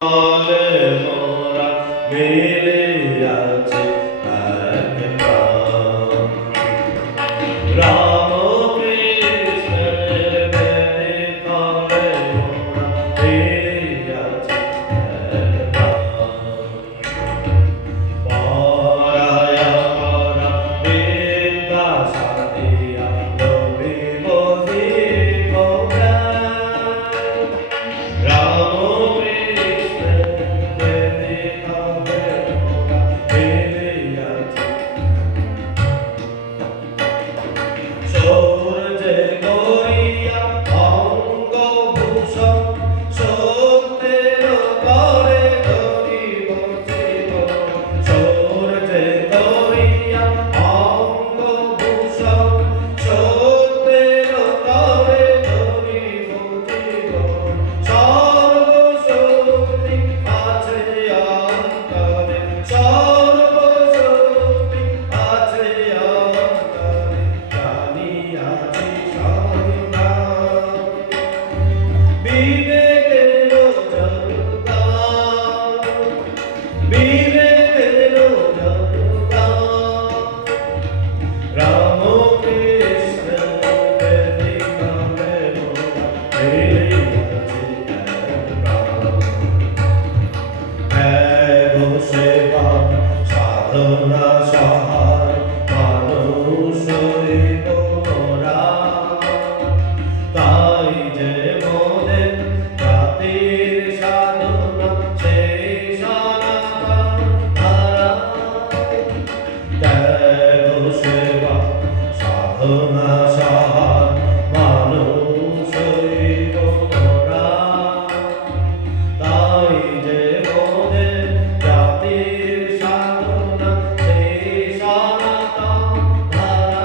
তলে মোরা মিলে আছে এক প্রাণ। রাম কৃষ্ণের প্রেমে তলে মোরা মিলে আছে এক প্রাণ। পরায়া পরা বিদ্যা সাধিয়া লভিব জীব প্রাণ। রাম সূর্যে গড়িয়া অঙ্গভূষণ সত্যের তরে ধরিব জীবন। সূর্যে গড়িয়া অঙ্গভূষণ সত্যের তরে ধরিব জীবন। সর্বশক্তি আছে অন্তরে, সর্বশক্তি আছে অন্তরে, জানিয়াছি সর্বদা। বিবেকের জনতা, বিবেকের জনতা, রাম কৃষ্ণ বেদিকালে মোরা মিলিয়াছি এক প্রাণ। ত্যাগ সেবা সাধনা সহায় মানুষ হইব মোরা। তাই যে মোদের জাতির সাধনা সেই সনাতন ধারা। ত্যাগ সেবা সাধনা সহায় মানুষ হইব মোরা। তাই যে মোদের জাতির সাধনা সেই সনাতন ধারা।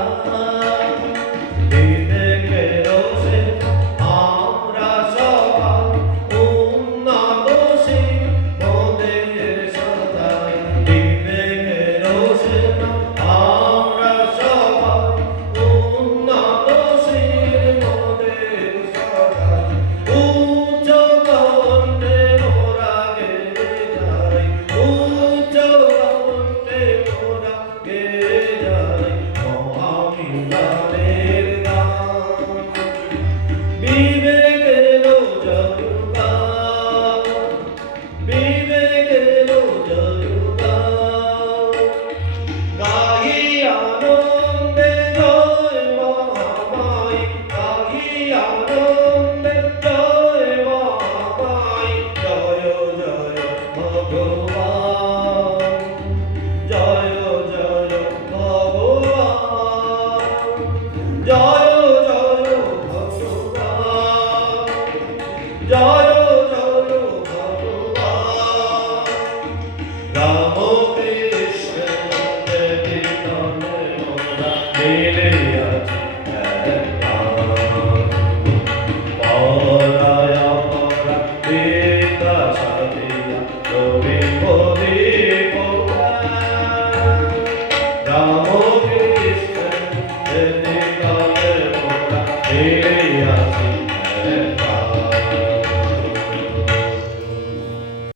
বিবেকের রোষে আমরা সবাই উন্নতশীল মোদের সদাই। বিবেকের রোষে আমরা সবাই উন্নতশীল মোদের সদাই। উচ্চ কণ্ঠে মোরা গেয়ে যাই, উচ্চ কণ্ঠে মোরা গেয়ে যাই মহামিলনের গান। বিবেকের জয়গান, বিবেকের জয়গান। গাহি আনন্দে জয় মহামায়ী, গাহি আনন্দে জয় মহামায়ী। জয় জয় ভগবান, জয় জয় ভগবান, জয় জয় ভগবান, জয় জয় ভগবান। রাম কৃষ্ণ বেদিকালে মোরা মিলে আছি